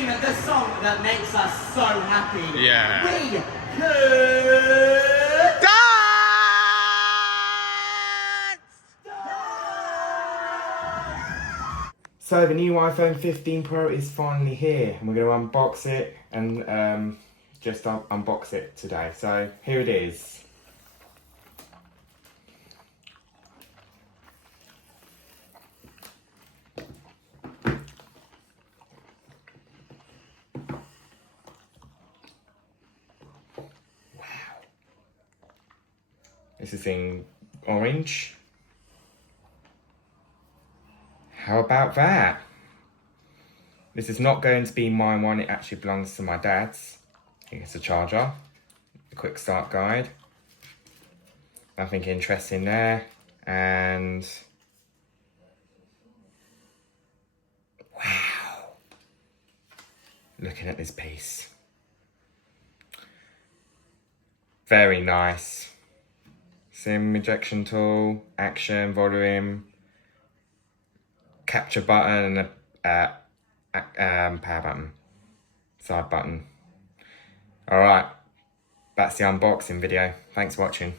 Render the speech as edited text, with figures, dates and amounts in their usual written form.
sing the song that makes us so happy. Yeah. We could Dance! So the new iPhone 15 Pro is finally here, and we're going to unbox it and just unbox it today. So here it is. This is in orange. How about that? This is not going to be my one, it actually belongs to my dad's. Here's a charger, a quick start guide. Nothing interesting there. And wow. Looking at this piece. Very nice. SIM ejection tool, action, volume, capture button, and a power button, side button. Alright, that's the unboxing video. Thanks for watching.